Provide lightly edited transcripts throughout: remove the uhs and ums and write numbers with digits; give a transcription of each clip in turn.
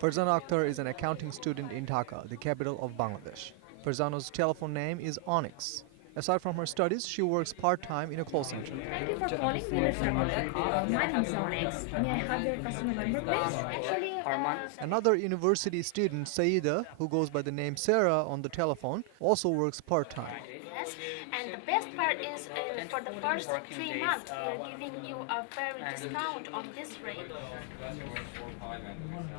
Farzana Akhtar is an accounting student in Dhaka, the capital of Bangladesh. Farzana's telephone name is Onyx. Aside from her studies, she works part-time in a call center. Thank you for calling me, Mr. Onyx. My name is Onyx. May I have your customer number, please? Another university student, Saida, who goes by the name Sarah on the telephone, also works part-time. Yes, and the best part is for the first 3 months, we are giving you a very discount on this rate.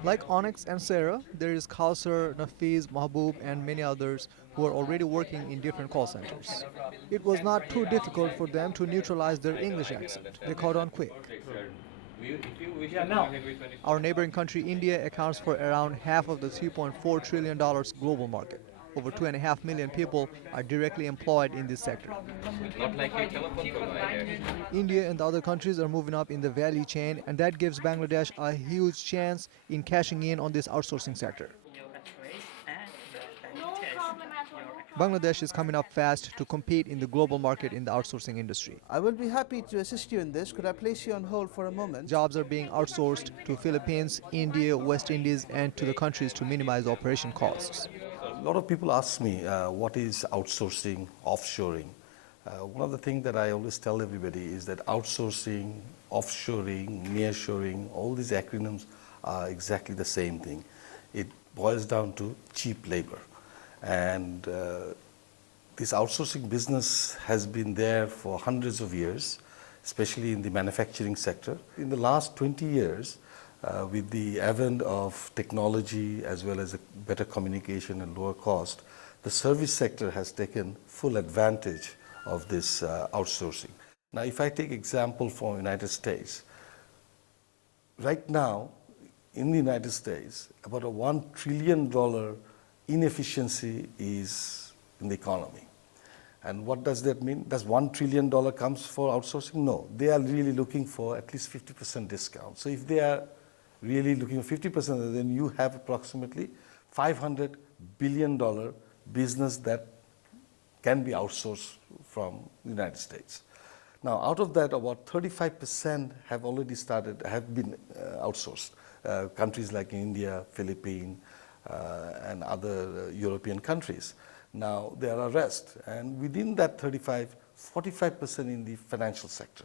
Like Onyx and Sarah, there is Kausar, Nafiz, Mahbub, and many others who are already working in different call centers. It was not too difficult for them to neutralize their English accent. They caught on quick. Our neighboring country, India, accounts for around half of the $3.4 trillion global market. Over 2.5 million people are directly employed in this sector. India and the other countries are moving up in the value chain, and that gives Bangladesh a huge chance in cashing in on this outsourcing sector. No problem at all. Bangladesh is coming up fast to compete in the global market in the outsourcing industry. I will be happy to assist you in this. Could I place you on hold for a moment? Jobs are being outsourced to Philippines, India, West Indies, and to the countries to minimize operation costs. A lot of people ask me what is outsourcing, offshoring. One of the things that I always tell everybody is that outsourcing, offshoring, nearshoring, all these acronyms are exactly the same thing. It boils down to cheap labor. And this outsourcing business has been there for hundreds of years, especially in the manufacturing sector. In the last 20 years, with the advent of technology as well as a better communication and lower cost, the service sector has taken full advantage of this outsourcing. Now, if I take example from United States, right now in the United States, about a $1 trillion inefficiency is in the economy. And what does that mean? Does $1 trillion comes for outsourcing? No, they are really looking for at least 50% discount. So if they are really looking for 50%, then you have approximately $500 billion business that can be outsourced from the United States. Now, out of that, about 35% have already have been outsourced. Countries like India, Philippines, and other European countries. Now, there are rest, and within that 45% in the financial sector.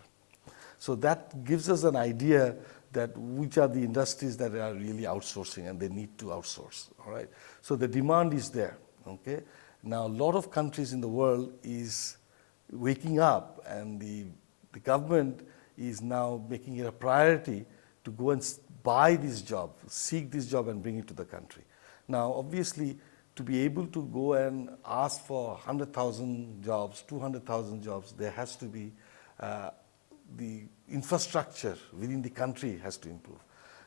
So that gives us an idea that which are the industries that are really outsourcing and they need to outsource, all right? So the demand is there, okay? Now, a lot of countries in the world is waking up, and the government is now making it a priority to go and buy this job, seek this job and bring it to the country. Now, obviously, to be able to go and ask for 100,000 jobs, 200,000 jobs, there has to be the infrastructure within the country has to improve.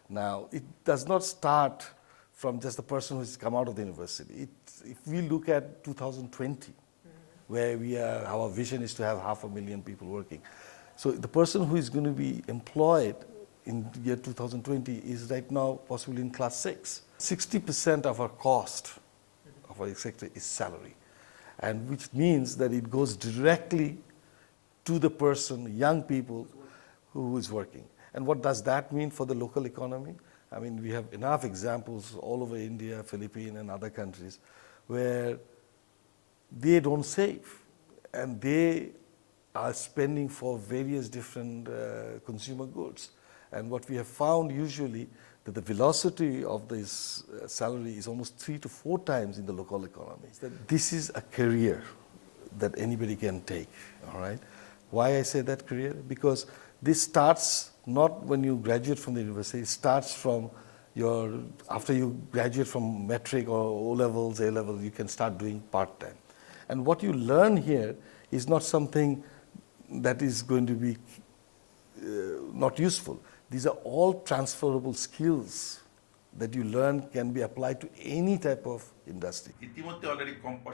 Now, it does not start from just the person who has come out of the university. If we look at 2020, where our vision is to have 500,000 people working. So the person who is going to be employed in the year 2020 is right now possibly in class 6. 60% of our cost of our sector is salary, and which means that it goes directly to the person, young people who is working. And what does that mean for the local economy? I mean, we have enough examples all over India, Philippines, and other countries where they don't save, and they are spending for various different consumer goods. And what we have found usually that the velocity of this salary is almost 3 to 4 times in the local economies. That this is a career that anybody can take, all right? Why I say that career? Because this starts not when you graduate from the university, it starts from after you graduate from metric or O levels, A levels, you can start doing part-time. And what you learn here is not something that is going to be not useful. These are all transferable skills that you learn can be applied to any type of industry.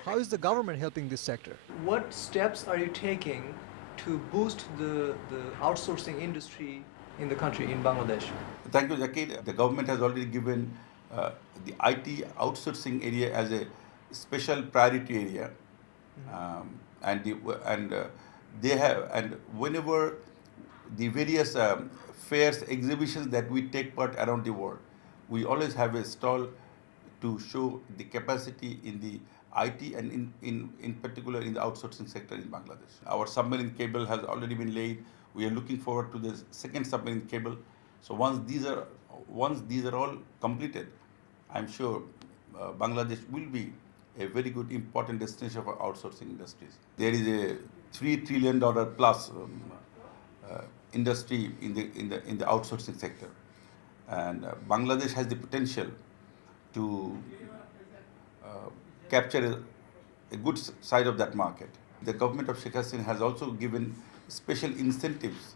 How is the government helping this sector? What steps are you taking to boost the outsourcing industry in the country, in Bangladesh? Thank you, Zakir. The government has already given the IT outsourcing area as a special priority area, and they have, and whenever the various fairs, exhibitions that we take part around the world, we always have a stall to show the capacity in the IT and in particular in the outsourcing sector in Bangladesh. Our submarine cable has already been laid. We are looking forward to the second submarine cable. So once these are all completed, I'm sure Bangladesh will be a very good important destination for outsourcing industries. There is a $3 trillion plus industry in the outsourcing sector, and Bangladesh has the potential to capture a good side of that market. The government of Sheikh Hasina has also given special incentives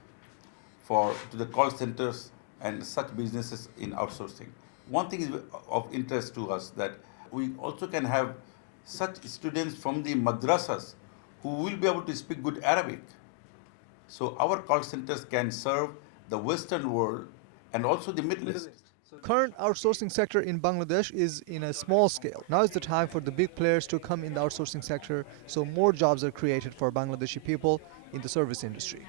to the call centers and such businesses in outsourcing. One thing is of interest to us that we also can have such students from the madrasas who will be able to speak good Arabic. So our call centers can serve the Western world and also the Middle East. Current outsourcing sector in Bangladesh is in a small scale. Now is the time for the big players to come in the outsourcing sector so more jobs are created for Bangladeshi people in the service industry.